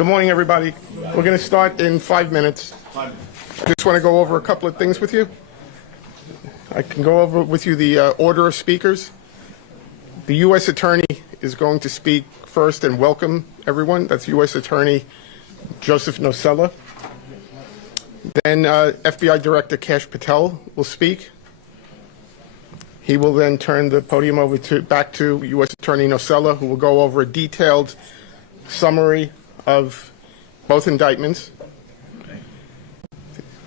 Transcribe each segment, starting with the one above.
Good morning, everybody. We're going to start in 5 minutes. I just want to go over a couple of things with you. I can go over with you the order of speakers. The U.S. Attorney is going to speak first and welcome everyone. That's U.S. Attorney Joseph Nocella. Then FBI Director Kash Patel will speak. He will then turn the podium over back to U.S. Attorney Nocella, who will go over a detailed summary of both indictments.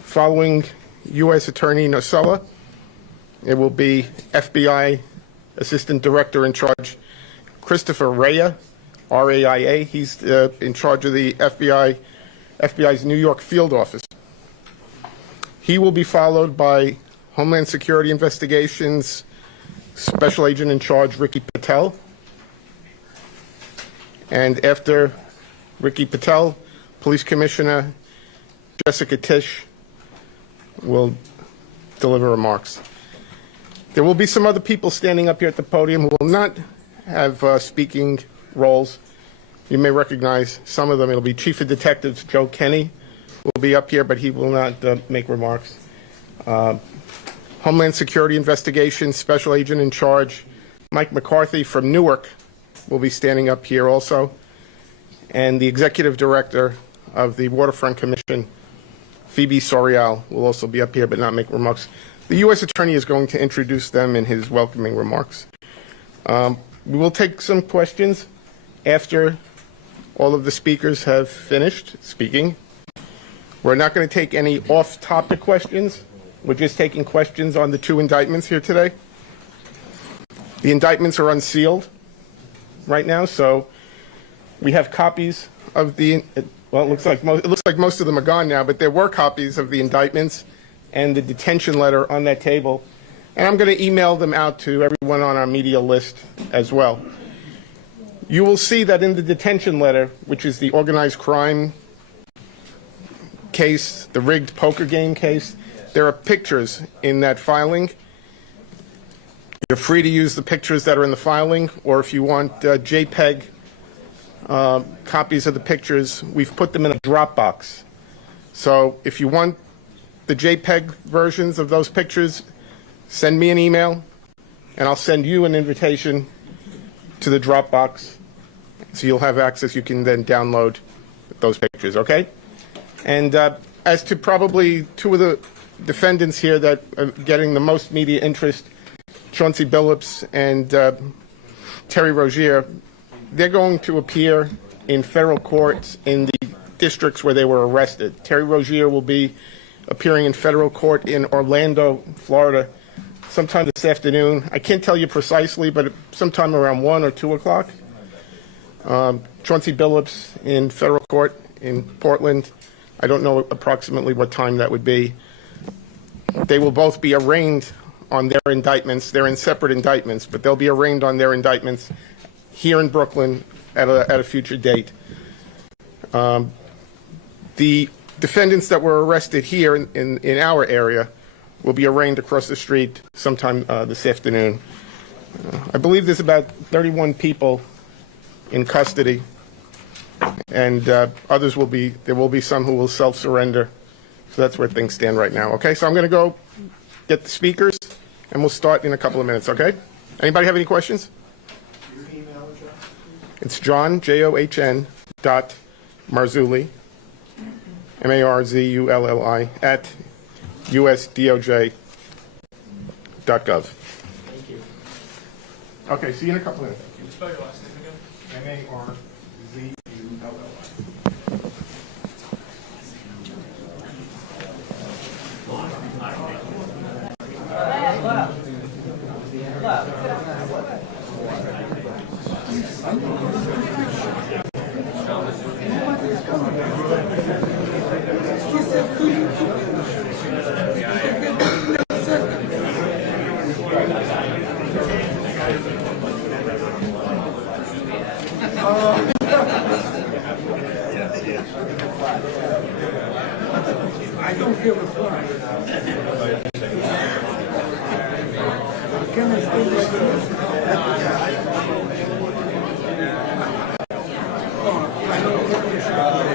Following U.S. Attorney Nocella, it will be FBI Assistant Director in charge Christopher Raya, R-A-I-A. He's in charge of the FBI's New York field office. He will be followed by Homeland Security Investigations Special Agent in charge Ricky Patel. And after Ricky Patel, Police Commissioner Jessica Tisch will deliver remarks. There will be some other people standing up here at the podium who will not have speaking roles. You may recognize some of them. It'll be Chief of Detectives Joe Kenny will be up here, but he will not make remarks. Homeland Security Investigations Special Agent in charge Mike McCarthy from Newark will be standing up here also. And the Executive Director of the Waterfront Commission, Phoebe Sorial, will also be up here but not make remarks. The U.S. Attorney is going to introduce them in his welcoming remarks. We will take some questions after all of the speakers have finished speaking. We're not going to take any off-topic questions. We're just taking questions on the two indictments here today. The indictments are unsealed right now, so we have copies of the, well, it looks like most of them are gone now, but there were copies of the indictments and the detention letter on that table. And I'm going to email them out to everyone on our media list as well. You will see that in the detention letter, which is the organized crime case, the rigged poker game case, there are pictures in that filing. You're free to use the pictures that are in the filing, or if you want JPEG copies of the pictures, we've put them in a Dropbox. So if you want the JPEG versions of those pictures, send me an email, and I'll send you an invitation to the Dropbox, so you'll have access. You can then download those pictures, okay? And as to probably two of the defendants here that are getting the most media interest, Chauncey Billups and Terry Rozier, they're going to appear in federal courts in the districts where they were arrested. Terry Rozier will be appearing in federal court in Orlando, Florida, sometime this afternoon. I can't tell you precisely, but sometime around 1 or 2 o'clock. Chauncey Billups in federal court in Portland. I don't know approximately what time that would be. They will both be arraigned on their indictments. They're in separate indictments, but they'll be arraigned on their indictments here in Brooklyn at a future date. The defendants that were arrested here in our area will be arraigned across the street sometime this afternoon. I believe there's about 31 people in custody, and others will be, there will be some who will self-surrender. So that's where things stand right now. Okay, so I'm going to go get the speakers, and we'll start in a couple of minutes, okay? Anybody have any questions? Your email address? It's John, John, Marzulli, Marzulli, at usdoj.gov. Thank you. Okay, see you in a couple of minutes. Can you spell your last name again? Marzulli. I don't give a fuck. Can I stay like this? I don't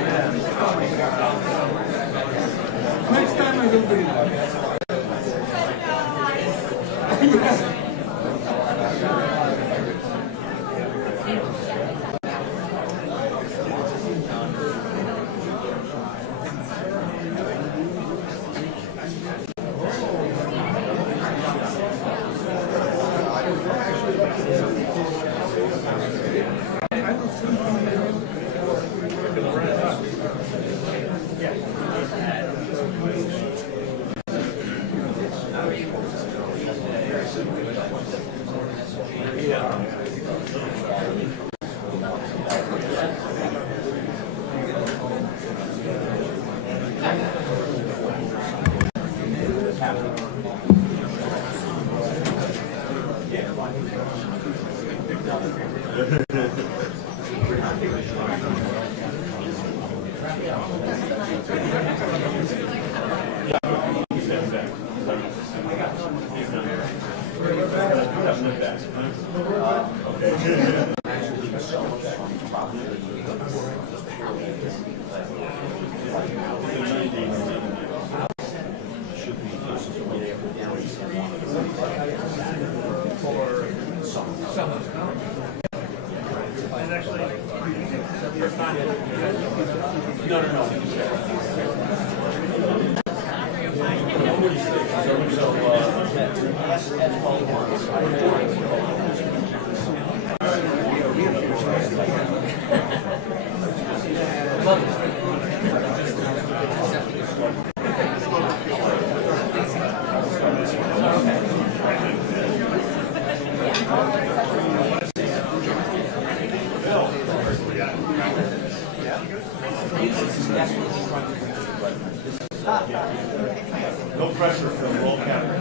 No pressure from the roll camera.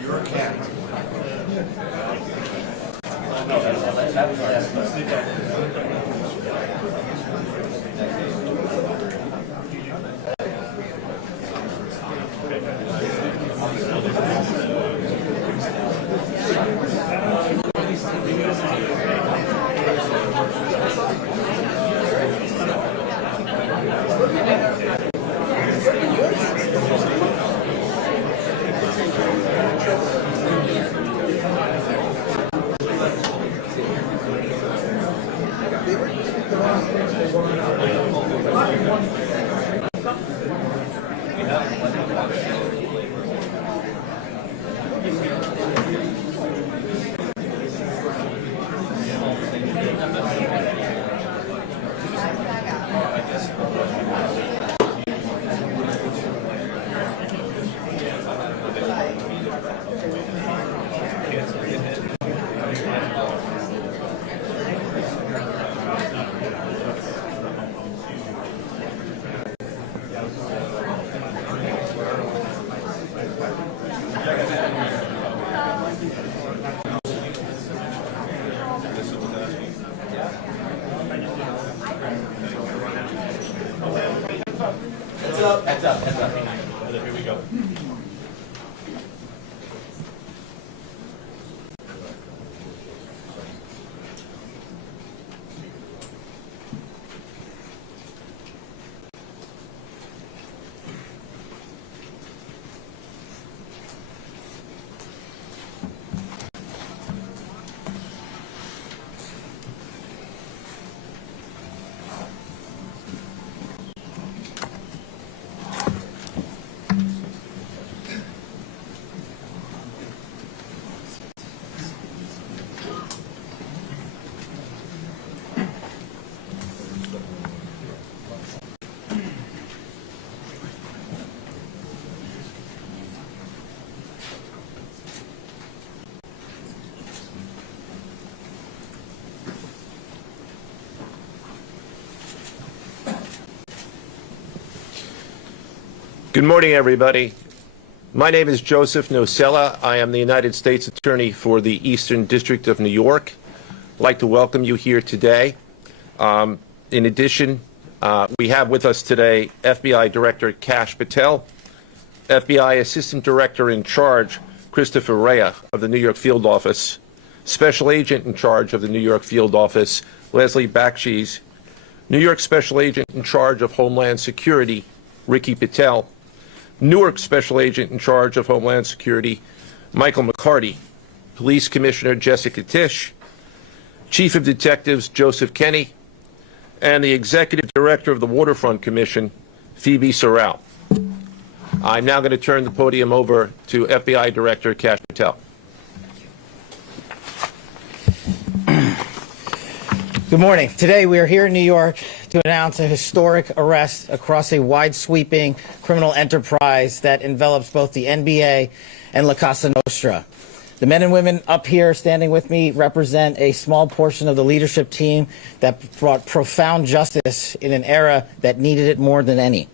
You're a cat. No, that was let's leave that. Heads up. Here we go. Good morning, everybody. My name is Joseph Nocella. I am the United States Attorney for the Eastern District of New York. I'd like to welcome you here today. In addition, we have with us today FBI Director Kash Patel, FBI Assistant Director in Charge Christopher Rea of the New York Field Office, Special Agent in Charge of the New York Field Office Leslie Bakshi's, New York Special Agent in Charge of Homeland Security Ricky Patel, Newark Special Agent in Charge of Homeland Security Michael McCarty, Police Commissioner Jessica Tisch, Chief of Detectives Joseph Kenny, and the Executive Director of the Waterfront Commission, Phoebe Sorrell. I'm now going to turn the podium over to FBI Director Kash Patel. Good morning. Today we are here in New York to announce a historic arrest across a wide-sweeping criminal enterprise that envelops both the NBA and La Casa Nostra. The men and women up here standing with me represent a small portion of the leadership team that brought profound justice in an era that needed it more than any.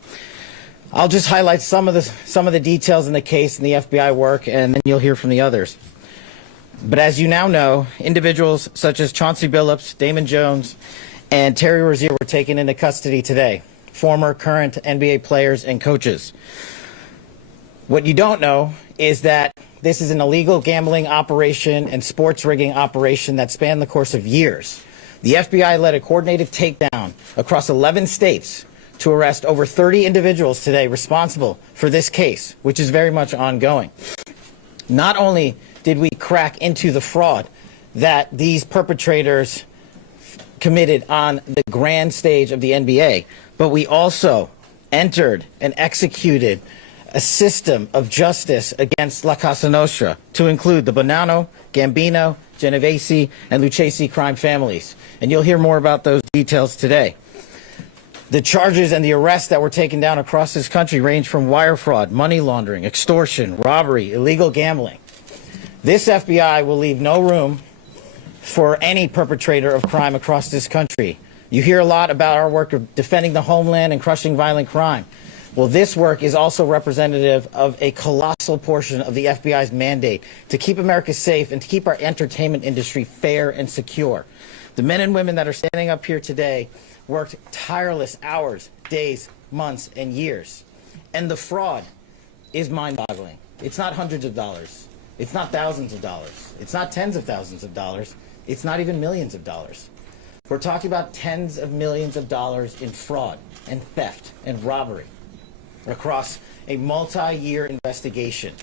I'll just highlight some of the details in the case and the FBI work, and then you'll hear from the others. But as you now know, individuals such as Chauncey Billups, Damon Jones, and Terry Rozier were taken into custody today, former, current NBA players and coaches. What you don't know is that this is an illegal gambling operation and sports rigging operation that spanned the course of years. The FBI led a coordinated takedown across 11 states to arrest over 30 individuals today responsible for this case, which is very much ongoing. Not only did we crack into the fraud that these perpetrators committed on the grand stage of the NBA, but we also entered and executed a system of justice against La Casa Nostra to include the Bonanno, Gambino, Genovese, and Lucchesi crime families. And you'll hear more about those details today. The charges and the arrests that were taken down across this country range from wire fraud, money laundering, extortion, robbery, illegal gambling. This FBI will leave no room for any perpetrator of crime across this country. You hear a lot about our work of defending the homeland and crushing violent crime. Well, this work is also representative of a colossal portion of the FBI's mandate to keep America safe and to keep our entertainment industry fair and secure. The men and women that are standing up here today worked tireless hours, days, months, and years. And the fraud is mind-boggling. It's not hundreds of dollars. It's not thousands of dollars. It's not tens of thousands of dollars. It's not even millions of dollars. We're talking about tens of millions of dollars in fraud and theft and robbery across a multi-year investigation.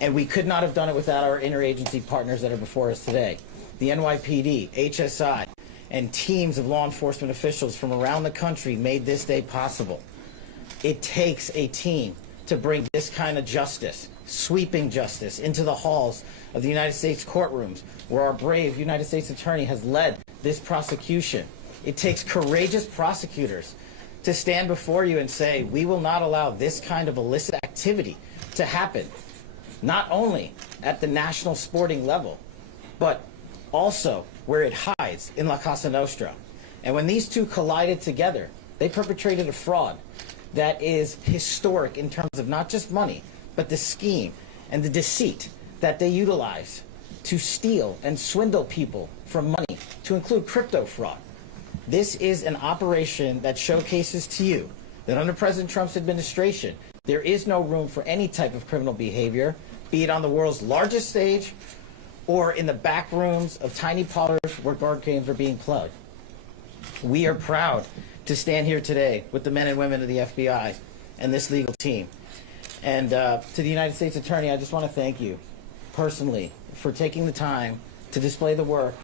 And we could not have done it without our interagency partners that are before us today. The NYPD, HSI, and teams of law enforcement officials from around the country made this day possible. It takes a team to bring this kind of justice, sweeping justice, into the halls of the United States courtrooms, where our brave United States attorney has led this prosecution. It takes courageous prosecutors to stand before you and say, we will not allow this kind of illicit activity to happen, not only at the national sporting level, but also where it hides in La Casa Nostra. And when these two collided together, they perpetrated a fraud that is historic in terms of not just money, but the scheme and the deceit that they utilize to steal and swindle people from money, to include crypto fraud. This is an operation that showcases to you that under President Trump's administration, there is no room for any type of criminal behavior, be it on the world's largest stage or in the back rooms of tiny parlors where board games are being played. We are proud to stand here today with the men and women of the FBI and this legal team. And to the United States Attorney, I just want to thank you personally for taking the time to display the work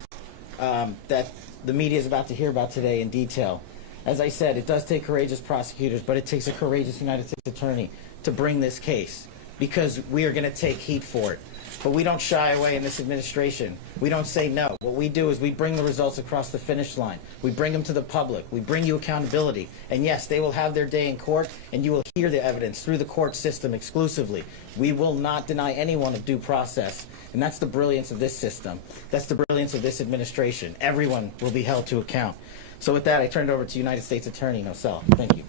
that the media is about to hear about today in detail. As I said, it does take courageous prosecutors, but it takes a courageous United States Attorney to bring this case, because we are going to take heat for it. But we don't shy away in this administration. We don't say no. What we do is we bring the results across the finish line. We bring them to the public. We bring you accountability. And yes, they will have their day in court, and you will hear the evidence through the court system exclusively. We will not deny anyone of due process. And that's the brilliance of this system. That's the brilliance of this administration. Everyone will be held to account. So with that, I turn it over to United States Attorney Nosella. Thank you.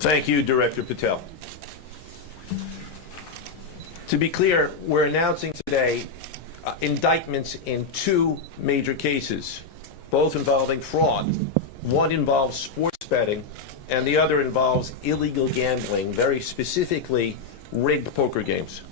Thank you, Director Patel. To be clear, we're announcing today indictments in two major cases, both involving fraud. One involves sports betting, and the other involves illegal gambling, very specifically rigged poker games.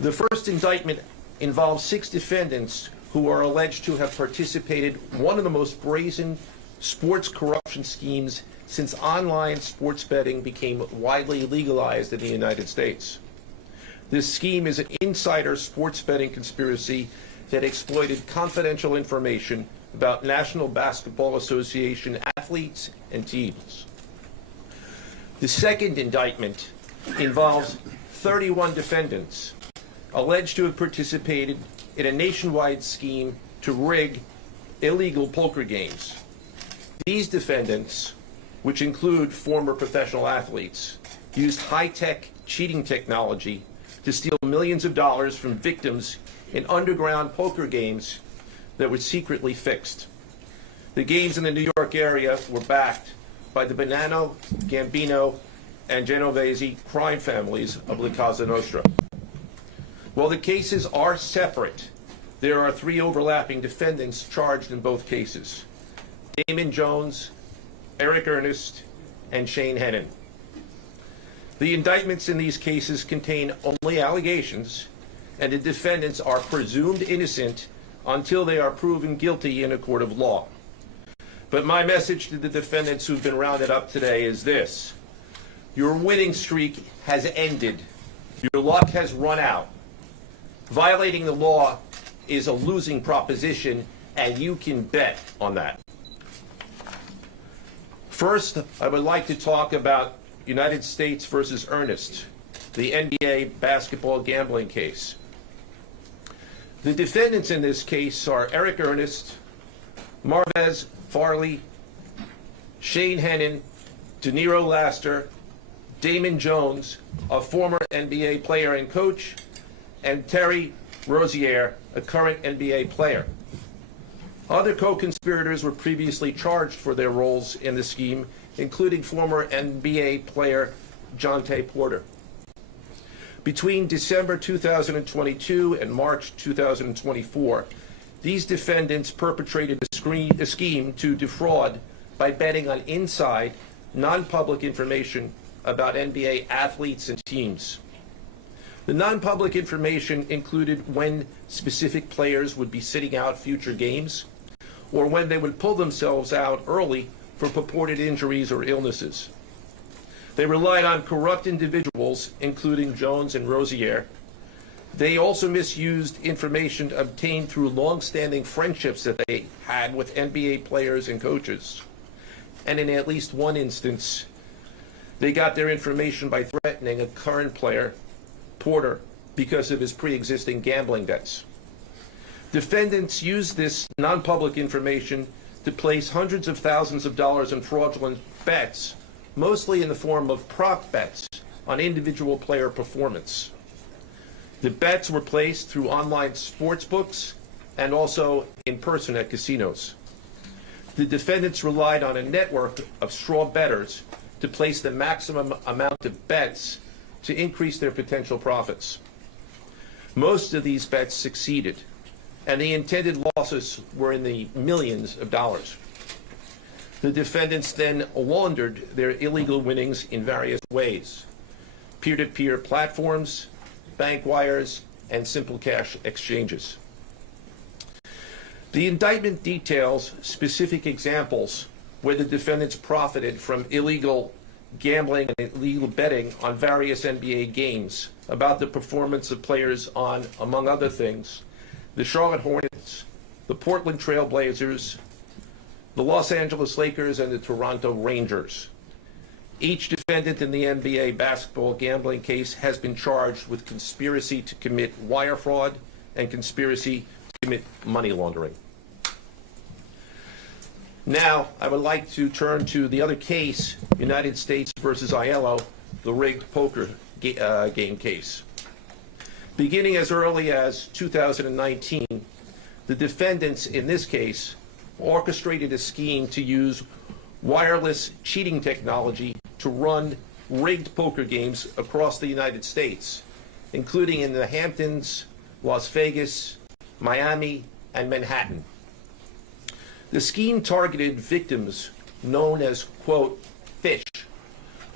The first indictment involves 6 defendants who are alleged to have participated in one of the most brazen sports corruption schemes since online sports betting became widely legalized in the United States. This scheme is an insider sports betting conspiracy that exploited confidential information about National Basketball Association athletes and teams. The second indictment involves 31 defendants alleged to have participated in a nationwide scheme to rig illegal poker games. These defendants, which include former professional athletes, used high-tech cheating technology to steal millions of dollars from victims in underground poker games that were secretly fixed. The games in the New York area were backed by the Bonanno, Gambino, and Genovese crime families of La Cosa Nostra. While the cases are separate, there are 3 overlapping defendants charged in both cases: Damon Jones, Eric Ernest, and Shane Hennon. The indictments in these cases contain only allegations, and the defendants are presumed innocent until they are proven guilty in a court of law. But my message to the defendants who've been rounded up today is this: your winning streak has ended. Your luck has run out. Violating the law is a losing proposition, and you can bet on that. First, I would like to talk about United States versus Ernest, the NBA basketball gambling case. The defendants in this case are Eric Ernest, Marvez Farley, Shane Hennon, De Niro Laster, Damon Jones, a former NBA player and coach, and Terry Rozier, a current NBA player. Other co-conspirators were previously charged for their roles in the scheme, including former NBA player Jontay Porter. Between December 2022 and March 2024, these defendants perpetrated a scheme to defraud by betting on inside, non-public information about NBA athletes and teams. The non-public information included when specific players would be sitting out future games, or when they would pull themselves out early for purported injuries or illnesses. They relied on corrupt individuals, including Jones and Rozier. They also misused information obtained through long-standing friendships that they had with NBA players and coaches. And in at least one instance, they got their information by threatening a current player, Porter, because of his pre-existing gambling debts. Defendants used this non-public information to place hundreds of thousands of dollars in fraudulent bets, mostly in the form of prop bets on individual player performance. The bets were placed through online sports books and also in person at casinos. The defendants relied on a network of straw bettors to place the maximum amount of bets to increase their potential profits. Most of these bets succeeded, and the intended losses were in the millions of dollars. The defendants then laundered their illegal winnings in various ways: peer-to-peer platforms, bank wires, and simple cash exchanges. The indictment details specific examples where the defendants profited from illegal gambling and illegal betting on various NBA games about the performance of players on, among other things, the Charlotte Hornets, the Portland Trail Blazers, the Los Angeles Lakers, and the Toronto Rangers. Each defendant in the NBA basketball gambling case has been charged with conspiracy to commit wire fraud and conspiracy to commit money laundering. Now, I would like to turn to the other case, United States versus Aiello, the rigged poker game case. Beginning as early as 2019, the defendants in this case orchestrated a scheme to use wireless cheating technology to run rigged poker games across the United States, including in the Hamptons, Las Vegas, Miami, and Manhattan. The scheme targeted victims known as, quote, fish,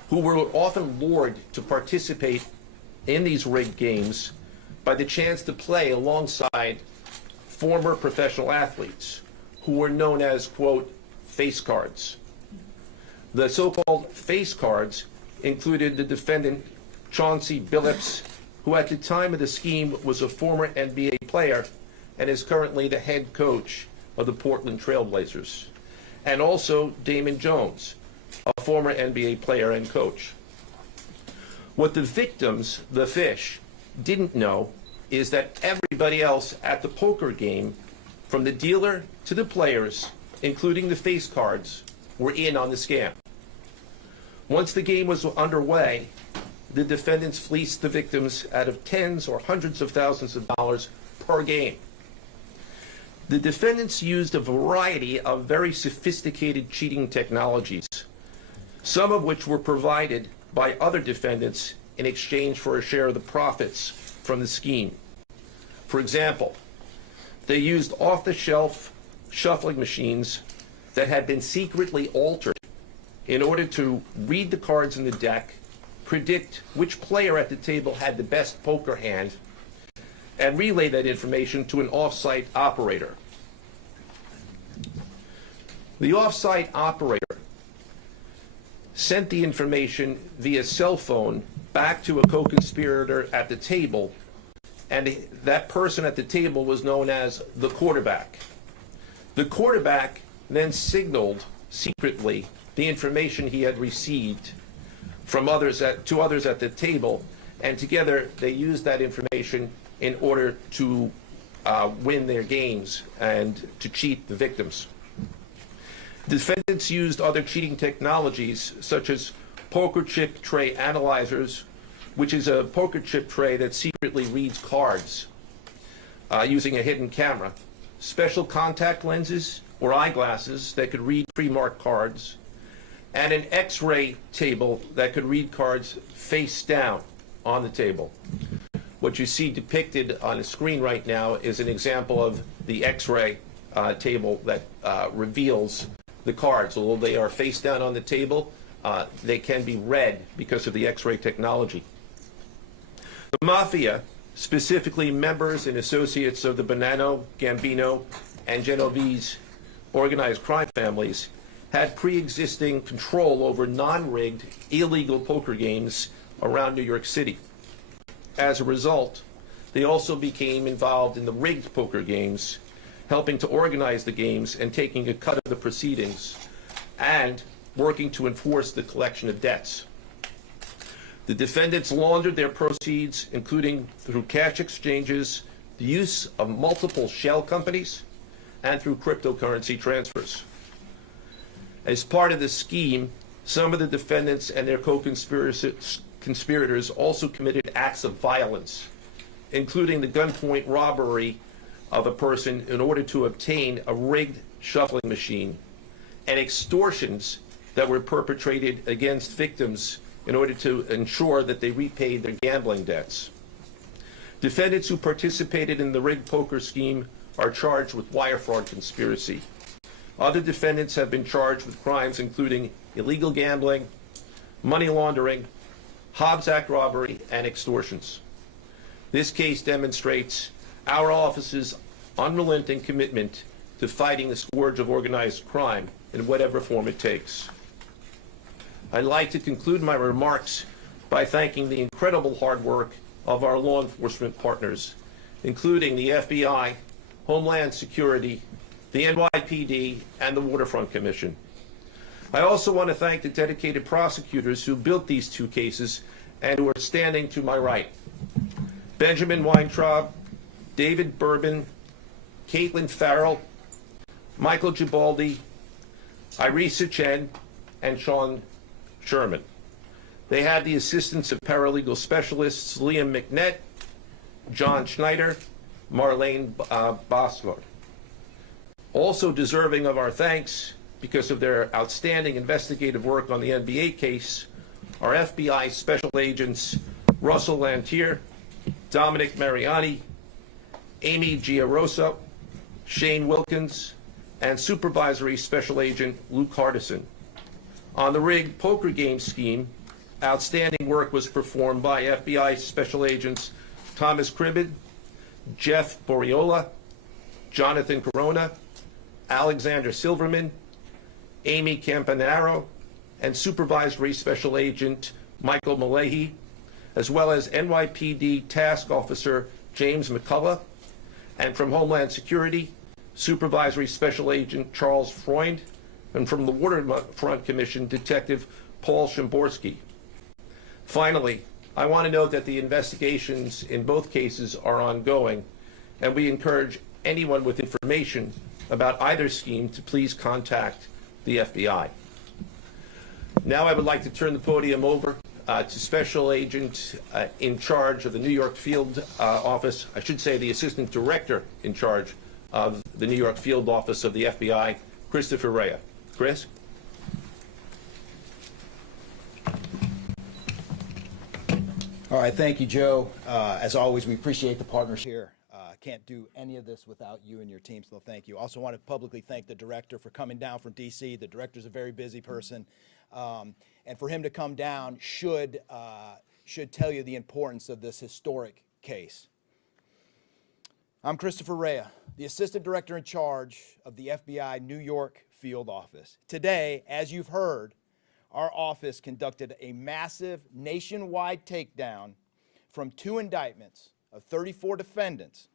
who were often lured to participate in these rigged games by the chance to play alongside former professional athletes who were known as, quote, face cards. The so-called face cards included the defendant Chauncey Billups, who at the time of the scheme was a former NBA player and is currently the head coach of the Portland Trail Blazers, and also Damon Jones, a former NBA player and coach. What the victims, the fish, didn't know is that everybody else at the poker game, from the dealer to the players, including the face cards, were in on the scam. Once the game was underway, the defendants fleeced the victims out of tens or hundreds of thousands of dollars per game. The defendants used a variety of very sophisticated cheating technologies, some of which were provided by other defendants in exchange for a share of the profits from the scheme. For example, they used off-the-shelf shuffling machines that had been secretly altered in order to read the cards in the deck, predict which player at the table had the best poker hand, and relay that information to an off-site operator. The off-site operator sent the information via cell phone back to a co-conspirator at the table, and that person at the table was known as the quarterback. The quarterback then signaled secretly the information he had received from others to others at the table, and together they used that information in order to win their games and to cheat the victims. Defendants used other cheating technologies such as poker chip tray analyzers, which is a poker chip tray that secretly reads cards using a hidden camera, special contact lenses or eyeglasses that could read pre-marked cards, and an X-ray table that could read cards face down on the table. What you see depicted on the screen right now is an example of the X-ray table that reveals the cards. Although they are face down on the table, they can be read because of the X-ray technology. The Mafia, specifically members and associates of the Bonanno, Gambino, and Genovese organized crime families, had pre-existing control over non-rigged, illegal poker games around New York City. As a result, they also became involved in the rigged poker games, helping to organize the games and taking a cut of the proceedings, and working to enforce the collection of debts. The defendants laundered their proceeds, including through cash exchanges, the use of multiple shell companies, and through cryptocurrency transfers. As part of the scheme, some of the defendants and their co-conspirators also committed acts of violence, including the gunpoint robbery of a person in order to obtain a rigged shuffling machine, and extortions that were perpetrated against victims in order to ensure that they repaid their gambling debts. Defendants who participated in the rigged poker scheme are charged with wire fraud conspiracy. Other defendants have been charged with crimes including illegal gambling, money laundering, Hobbs Act robbery, and extortions. This case demonstrates our office's unrelenting commitment to fighting the scourge of organized crime in whatever form it takes. I'd like to conclude my remarks by thanking the incredible hard work of our law enforcement partners, including the FBI, Homeland Security, the NYPD, and the Waterfront Commission. I also want to thank the dedicated prosecutors who built these two cases and who are standing to my right. Benjamin Weintraub, David Bourbon, Caitlin Farrell, Michael Gibaldi, Irisa Chen, and Sean Sherman. They had the assistance of paralegal specialists Liam McNett, John Schneider, Marlene Bosler. Also deserving of our thanks because of their outstanding investigative work on the NBA case are FBI Special Agents Russell Lantier, Dominic Mariani, Amy Giarosa, Shane Wilkins, and Supervisory Special Agent Luke Hardison. On the rigged poker game scheme, outstanding work was performed by FBI Special Agents Thomas Cribbin, Jeff Boriola, Jonathan Corona, Alexander Silverman, Amy Campanaro, and Supervisory Special Agent Michael Malahy, as well as NYPD Task Officer James McCullough, and from Homeland Security, Supervisory Special Agent Charles Freund, and from the Waterfront Commission, Detective Paul Shimborski. Finally, I want to note that the investigations in both cases are ongoing, and we encourage anyone with information about either scheme to please contact the FBI. Now I would like to turn the podium over to Special Agent in charge of the New York Field Office, I should say the Assistant Director in charge of the New York Field Office of the FBI, Christopher Rea. Chris? All right, thank you, Joe. As always, we appreciate the partners here. Can't do any of this without you and your team, so thank you. Also want to publicly thank the director for coming down from D.C. The director's a very busy person, and for him to come down should tell you the importance of this historic case. I'm Christopher Rea, the Assistant Director in charge of the FBI New York Field Office. Today, as you've heard, our office conducted a massive nationwide takedown from 2 indictments of 34 defendants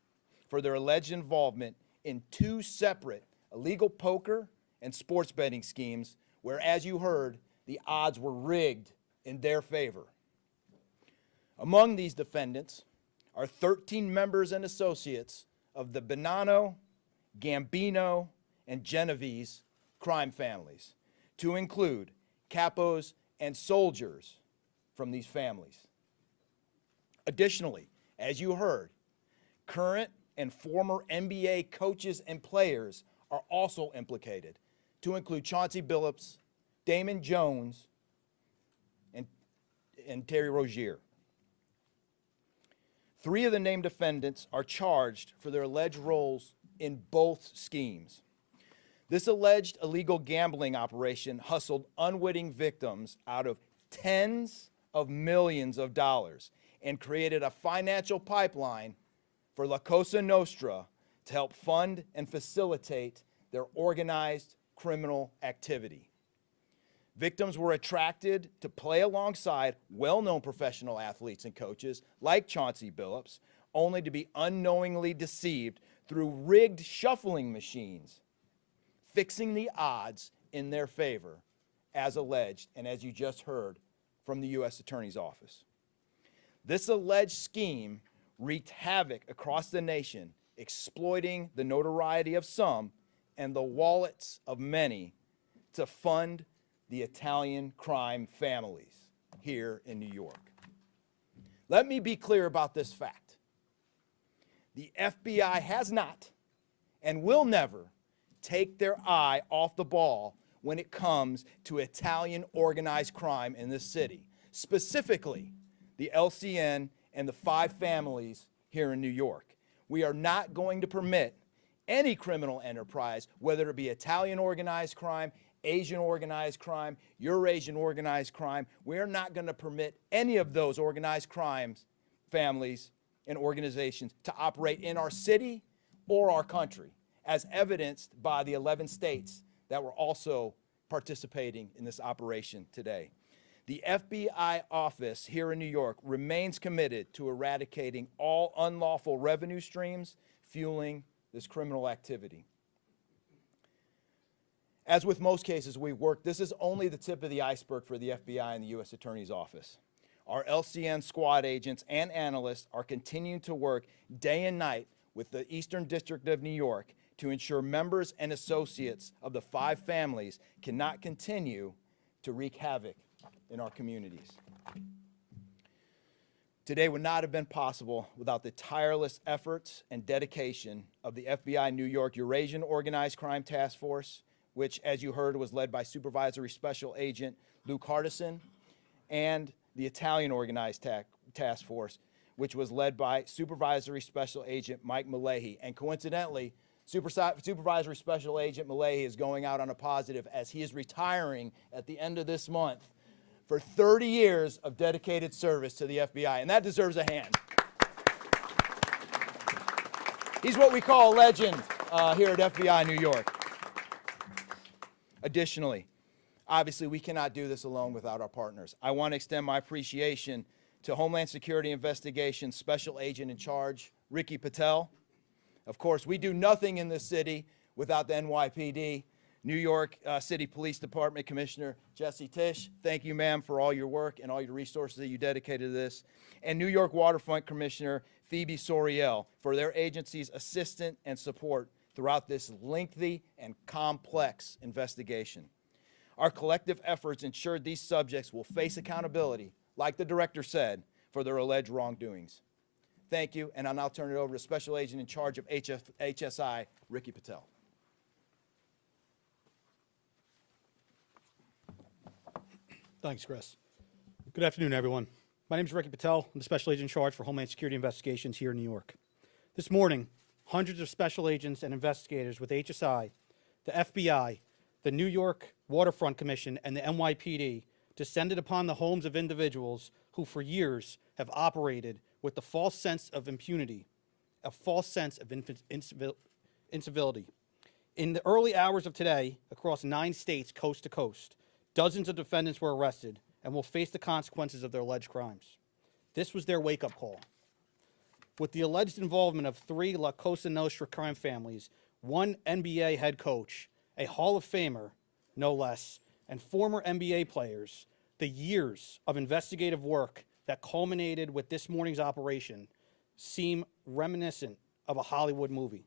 for their alleged involvement in 2 separate illegal poker and sports betting schemes where, as you heard, the odds were rigged in their favor. Among these defendants are 13 members and associates of the Bonanno, Gambino, and Genovese crime families, to include capos and soldiers from these families. Additionally, as you heard, current and former NBA coaches and players are also implicated, to include Chauncey Billups, Damon Jones, and Terry Rozier. 3 of the named defendants are charged for their alleged roles in both schemes. This alleged illegal gambling operation hustled unwitting victims out of tens of millions of dollars and created a financial pipeline for La Cosa Nostra to help fund and facilitate their organized criminal activity. Victims were attracted to play alongside well-known professional athletes and coaches like Chauncey Billups, only to be unknowingly deceived through rigged shuffling machines, fixing the odds in their favor, as alleged and as you just heard from the U.S. Attorney's Office. This alleged scheme wreaked havoc across the nation, exploiting the notoriety of some and the wallets of many to fund the Italian crime families here in New York. Let me be clear about this fact. The FBI has not and will never take their eye off the ball when it comes to Italian organized crime in this city, specifically the LCN and the 5 families here in New York. We are not going to permit any criminal enterprise, whether it be Italian organized crime, Asian organized crime, Eurasian organized crime. We're not going to permit any of those organized crimes, families, and organizations to operate in our city or our country, as evidenced by the 11 states that were also participating in this operation today. The FBI office here in New York remains committed to eradicating all unlawful revenue streams fueling this criminal activity. As with most cases we've worked, this is only the tip of the iceberg for the FBI and the U.S. Attorney's Office. Our LCN squad agents and analysts are continuing to work day and night with the Eastern District of New York to ensure members and associates of the 5 families cannot continue to wreak havoc in our communities. Today would not have been possible without the tireless efforts and dedication of the FBI New York Eurasian Organized Crime Task Force, which, as you heard, was led by Supervisory Special Agent Luke Hardison, and the Italian Organized Task Force, which was led by Supervisory Special Agent Mike Malahi. And coincidentally, Supervisory Special Agent Malahi is going out on a positive as he is retiring at the end of this month for 30 years of dedicated service to the FBI, and that deserves a hand. He's what we call a legend here at FBI New York. Additionally, obviously, we cannot do this alone without our partners. I want to extend my appreciation to Homeland Security Investigations Special Agent in Charge, Ricky Patel. Of course, we do nothing in this city without the NYPD. New York City Police Department Commissioner Jesse Tisch, thank you, ma'am, for all your work and all your resources that you dedicated to this. And New York Waterfront Commissioner Phoebe Soriel for their agency's assistance and support throughout this lengthy and complex investigation. Our collective efforts ensured these subjects will face accountability, like the director said, for their alleged wrongdoings. Thank you, and I'll now turn it over to Special Agent in charge of HSI, Ricky Patel. Thanks, Chris. Good afternoon, everyone. My name is Ricky Patel. I'm the Special Agent in charge for Homeland Security Investigations here in New York. This morning, hundreds of special agents and investigators with HSI, the FBI, the New York Waterfront Commission, and the NYPD descended upon the homes of individuals who for years have operated with the false sense of impunity, a false sense of incivility. In the early hours of today, across 9 states, coast to coast, dozens of defendants were arrested and will face the consequences of their alleged crimes. This was their wake-up call. With the alleged involvement of 3 La Cosa Nostra crime families, 1 NBA head coach, a Hall of Famer, no less, and former NBA players, the years of investigative work that culminated with this morning's operation seem reminiscent of a Hollywood movie.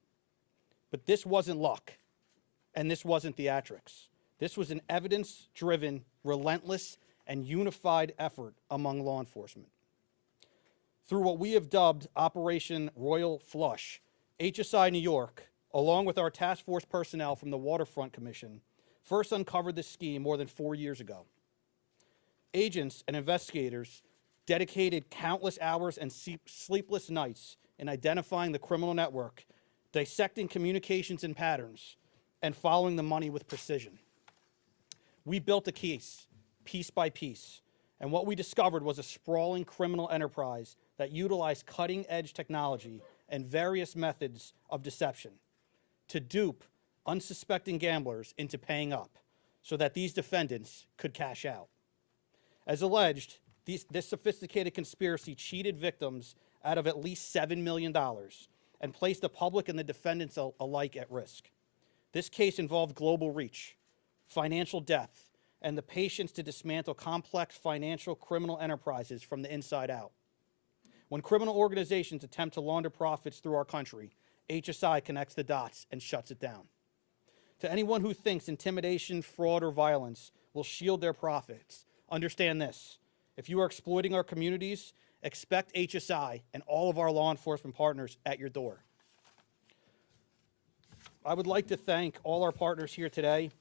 But this wasn't luck, and this wasn't theatrics. This was an evidence-driven, relentless, and unified effort among law enforcement. Through what we have dubbed Operation Royal Flush, HSI New York, along with our task force personnel from the Waterfront Commission, first uncovered this scheme more than 4 years ago. Agents and investigators dedicated countless hours and sleepless nights in identifying the criminal network, dissecting communications and patterns, and following the money with precision. We built a case, piece by piece, and what we discovered was a sprawling criminal enterprise that utilized cutting-edge technology and various methods of deception to dupe unsuspecting gamblers into paying up so that these defendants could cash out. As alleged, this sophisticated conspiracy cheated victims out of at least $7 million and placed the public and the defendants alike at risk. This case involved global reach, financial depth, and the patience to dismantle complex financial criminal enterprises from the inside out. When criminal organizations attempt to launder profits through our country, HSI connects the dots and shuts it down. To anyone who thinks intimidation, fraud, or violence will shield their profits, understand this. If you are exploiting our communities, expect HSI and all of our law enforcement partners at your door. I would like to thank all our partners here today.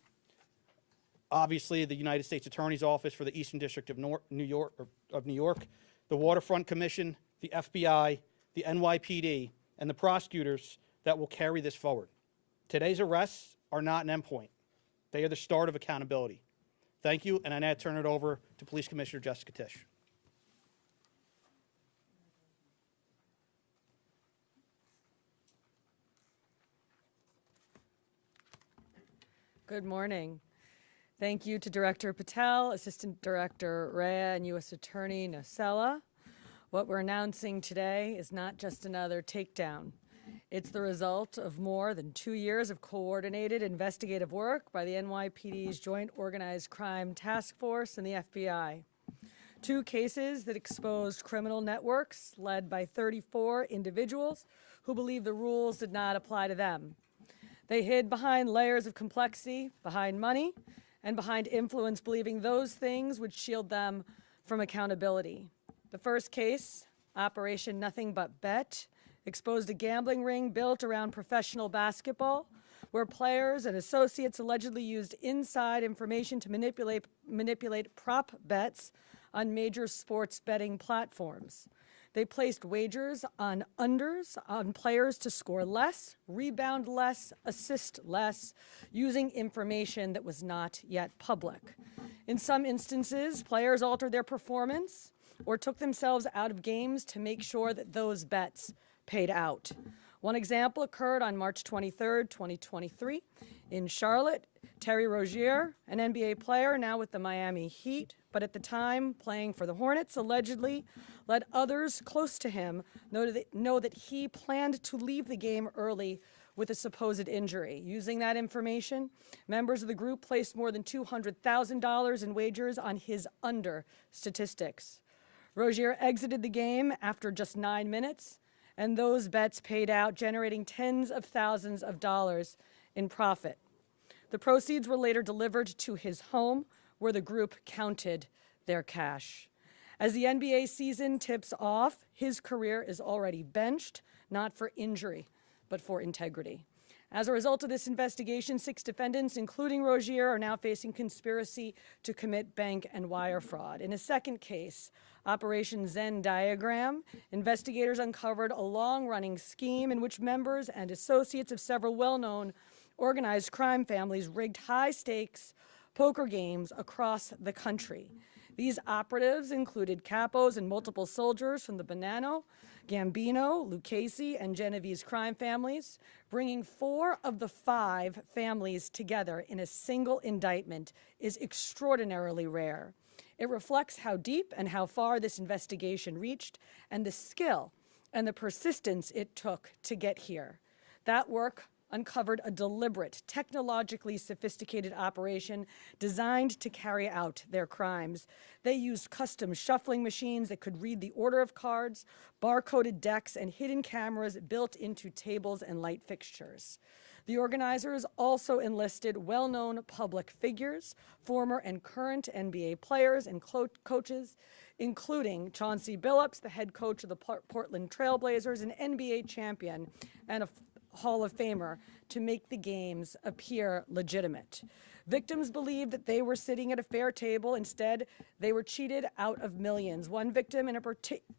Obviously, the United States Attorney's Office for the Eastern District of New York, the Waterfront Commission, the FBI, the NYPD, and the prosecutors that will carry this forward. Today's arrests are not an endpoint. They are the start of accountability. Thank you, and I now turn it over to Police Commissioner Jessica Tisch. Good morning. Thank you to Director Patel, Assistant Director Rea, and U.S. Attorney Nocella. What we're announcing today is not just another takedown. It's the result of more than 2 years of coordinated investigative work by the NYPD's Joint Organized Crime Task Force and the FBI. 2 cases that exposed criminal networks led by 34 individuals who believed the rules did not apply to them. They hid behind layers of complexity, behind money, and behind influence, believing those things would shield them from accountability. The first case, Operation Nothing But Bet, exposed a gambling ring built around professional basketball, where players and associates allegedly used inside information to manipulate prop bets on major sports betting platforms. They placed wagers on unders on players to score less, rebound less, assist less, using information that was not yet public. In some instances, players altered their performance or took themselves out of games to make sure that those bets paid out. One example occurred on March 23rd, 2023 in Charlotte. Terry Rozier, an NBA player now with the Miami Heat, but at the time playing for the Hornets, allegedly let others close to him know that he planned to leave the game early with a supposed injury. Using that information, members of the group placed more than $200,000 in wagers on his under statistics. Rozier exited the game after just 9 minutes, and those bets paid out, generating tens of thousands of dollars in profit. The proceeds were later delivered to his home, where the group counted their cash. As the NBA season tips off, his career is already benched, not for injury, but for integrity. As a result of this investigation, 6 defendants, including Rozier, are now facing conspiracy to commit bank and wire fraud. In a second case, Operation Zen Diagram, investigators uncovered a long-running scheme in which members and associates of several well-known organized crime families rigged high-stakes poker games across the country. These operatives included capos and multiple soldiers from the Bonanno, Gambino, Lucchese, and Genovese crime families, bringing 4 of the 5 families together in a single indictment is extraordinarily rare. It reflects how deep and how far this investigation reached and the skill and the persistence it took to get here. That work uncovered a deliberate, technologically sophisticated operation designed to carry out their crimes. They used custom shuffling machines that could read the order of cards, barcoded decks, and hidden cameras built into tables and light fixtures. The organizers also enlisted well-known public figures, former and current NBA players and coaches, including Chauncey Billups, the head coach of the Portland Trailblazers, an NBA champion and a Hall of Famer, to make the games appear legitimate. Victims believed that they were sitting at a fair table. Instead, they were cheated out of millions. One victim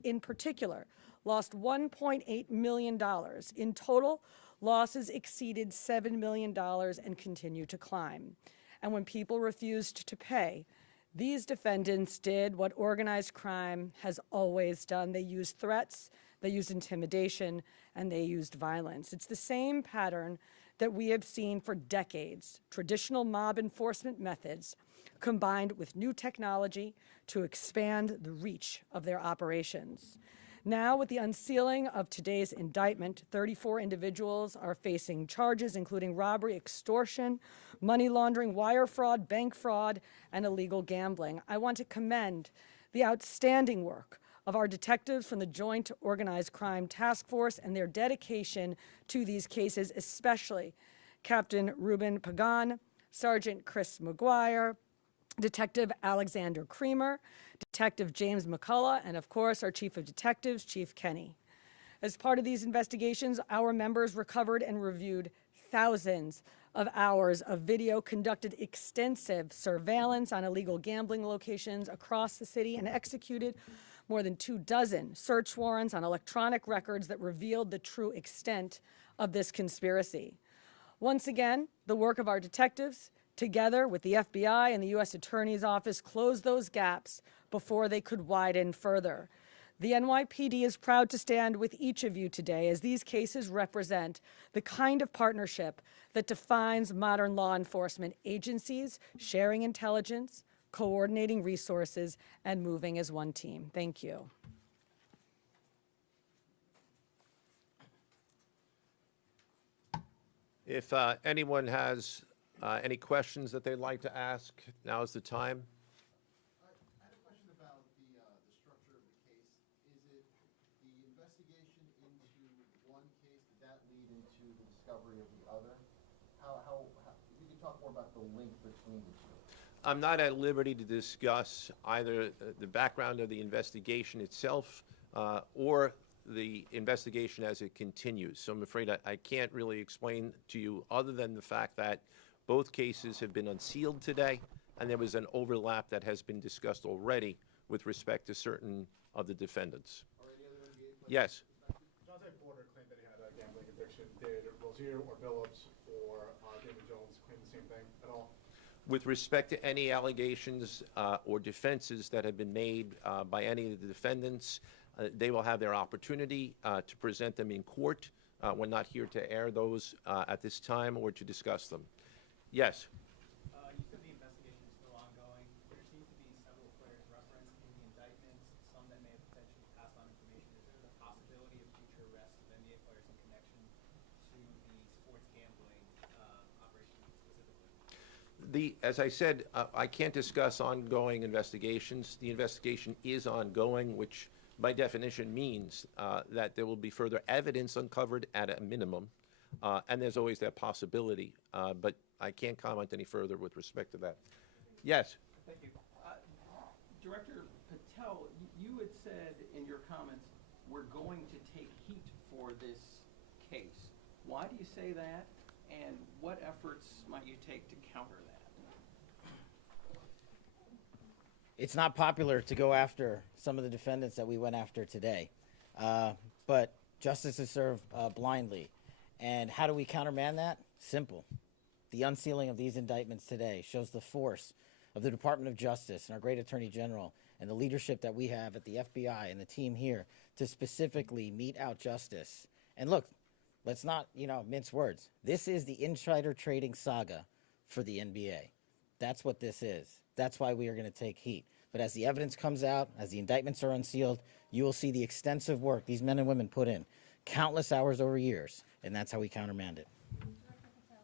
in particular lost $1.8 million. In total, losses exceeded $7 million and continue to climb. And when people refused to pay, these defendants did what organized crime has always done. They used threats, they used intimidation, and they used violence. It's the same pattern that we have seen for decades: traditional mob enforcement methods combined with new technology to expand the reach of their operations. Now, with the unsealing of today's indictment, 34 individuals are facing charges including robbery, extortion, money laundering, wire fraud, bank fraud, and illegal gambling. I want to commend the outstanding work of our detectives from the Joint Organized Crime Task Force and their dedication to these cases, especially Captain Ruben Pagan, Sergeant Chris McGuire, Detective Alexander Creamer, Detective James McCullough, and of course, our Chief of Detectives, Chief Kenny. As part of these investigations, our members recovered and reviewed thousands of hours of video, conducted extensive surveillance on illegal gambling locations across the city, and executed more than 24 search warrants on electronic records that revealed the true extent of this conspiracy. Once again, the work of our detectives, together with the FBI and the U.S. Attorney's Office, closed those gaps before they could widen further. The NYPD is proud to stand with each of you today, as these cases represent the kind of partnership that defines modern law enforcement agencies, sharing intelligence, coordinating resources, and moving as one team. Thank you. If anyone has any questions that they'd like to ask, now is the time. I had a question about the structure of the case. Is it the investigation into one case, did that lead into the discovery of the other? If you could talk more about the link between the two. I'm not at liberty to discuss either the background of the investigation itself or the investigation as it continues. So I'm afraid I can't really explain to you, other than the fact that both cases have been unsealed today, and there was an overlap that has been discussed already with respect to certain of the defendants. Yes. Chauncey Billups claimed that he had a gambling addiction. Did Rozier or Billups or David Jones claim the same thing at all? With respect to any allegations or defenses that have been made by any of the defendants, they will have their opportunity to present them in court. We're not here to air those at this time or to discuss them. Yes? You said the investigation is still ongoing. There seem to be several players referenced in the indictments, some that may have potentially passed on information. Is there the possibility of future arrests of NBA players in connection to the As I said, I can't discuss ongoing investigations. The investigation is ongoing, which by definition means that there will be further evidence uncovered at a minimum, and there's always that possibility. But I can't comment any further with respect to that. Yes? Thank you. Director Patel, you had said in your comments, we're going to take heat for this case. Why do you say that, and what efforts might you take to counter that? It's not popular to go after some of the defendants that we went after today, but justice is served blindly. And how do we countermand that? Simple. The unsealing of these indictments today shows the force of the Department of Justice and our great Attorney General and the leadership that we have at the FBI and the team here to specifically mete out justice. And look, let's not, mince words. This is the insider trading saga for the NBA. That's what this is. That's why we are going to take heat. But as the evidence comes out, as the indictments are unsealed, you will see the extensive work these men and women put in, countless hours over years, and that's how we countermand it. Director Patel,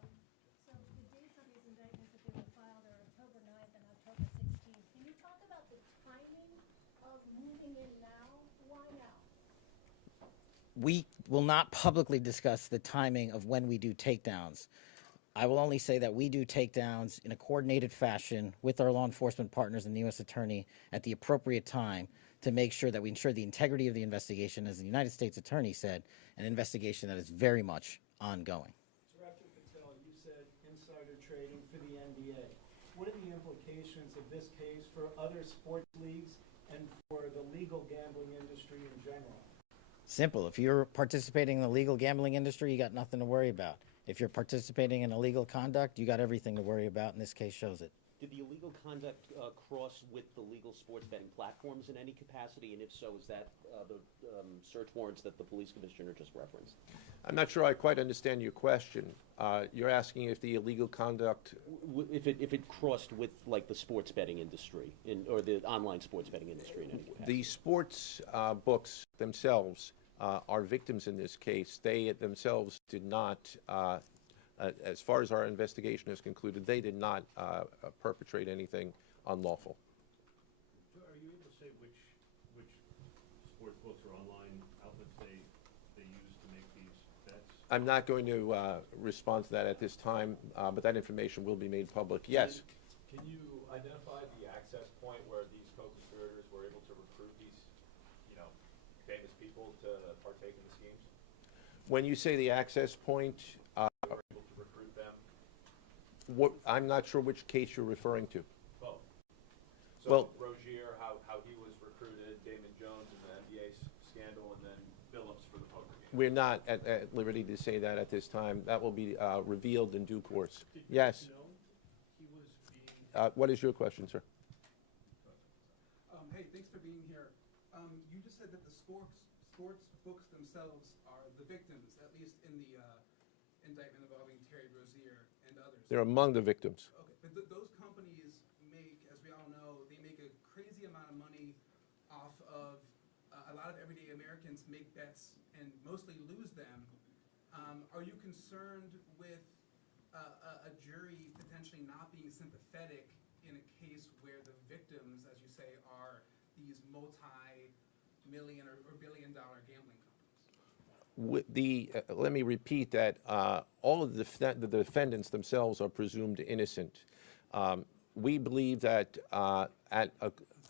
so the dates of these indictments that they were filed are October 9th and October 16th. Can you talk about the timing of moving in now? Why now? We will not publicly discuss the timing of when we do takedowns. I will only say that we do takedowns in a coordinated fashion with our law enforcement partners and the U.S. Attorney at the appropriate time to make sure that we ensure the integrity of the investigation, as the United States Attorney said, an investigation that is very much ongoing. Director Patel, you said insider trading for the NBA. What are the implications of this case for other sports leagues and for the legal gambling industry in general? Simple. If you're participating in the legal gambling industry, you got nothing to worry about. If you're participating in illegal conduct, you got everything to worry about, and this case shows it. Did the illegal conduct cross with the legal sports betting platforms in any capacity? And if so, is that the search warrants that the police commissioner just referenced? I'm not sure I quite understand your question. You're asking if the illegal conduct... If it crossed with, like, the sports betting industry, or the online sports betting industry in any way? The sports books themselves are victims in this case. They themselves did not, as far as our investigation has concluded, they did not perpetrate anything unlawful. Are you able to say which sports books or online outlets they use to make these bets? I'm not going to respond to that at this time, but that information will be made public. Yes? Can you identify the access point where these co-conspirators were able to recruit these, famous people to partake in the schemes? When you say the access point, They were able to recruit them? I'm not sure which case you're referring to. Both. So Well, Rozier, how he was recruited, Damon Jones in the NBA scandal, and then Billups for the poker game. we're not at liberty to say that at this time. That will be revealed in due course. Yes? He was being... What is your question, sir? Hey, thanks for being here. You just said that the sports books themselves are the victims, at least in the indictment involving Terry Rozier and others. They're among the victims. Okay, but those companies make, as we all know, they make a crazy amount of money off of a lot of everyday Americans make bets and mostly lose them. Are you concerned with a jury potentially not being sympathetic in a case where the victims, as you say, are these multi-million or billion-dollar gambling companies? Let me repeat that all of the defendants themselves are presumed innocent. We believe that at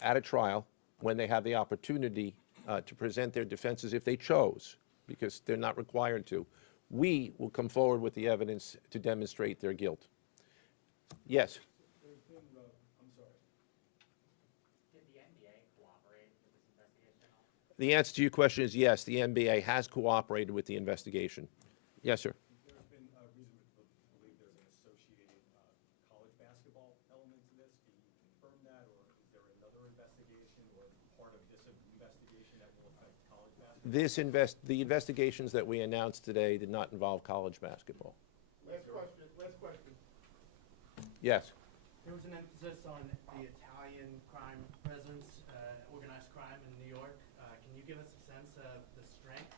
a trial, when they have the opportunity to present their defenses, if they chose, because they're not required to, we will come forward with the evidence to demonstrate their guilt. Yes? Did the NBA cooperate with this investigation at all? The answer to your question is yes, the NBA has cooperated with the investigation. Yes, sir. There's been reason to believe there's an associated college basketball element to this. Can you confirm that, or is there another investigation or part of this investigation that will affect college basketball? The investigations that we announced today did not involve college basketball. Last question. Yes. There was an emphasis on the Italian crime presence, organized crime in New York. Can you give us a sense of the strength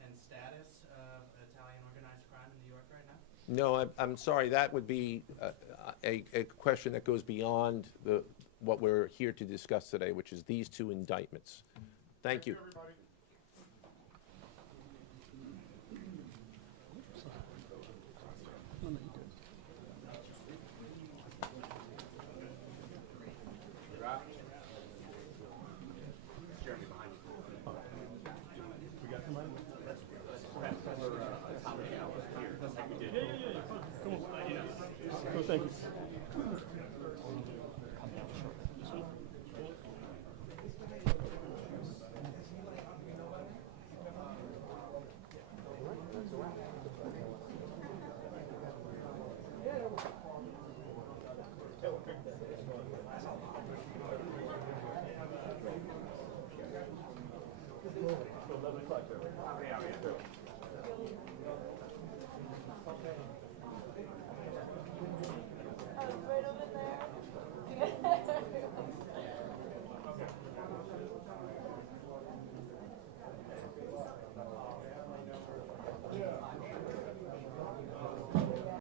and status of Italian organized crime in New York right now? No, I'm sorry, that would be a question that goes beyond what we're here to discuss today, which is these two indictments. Thank you. Everybody. Thank you.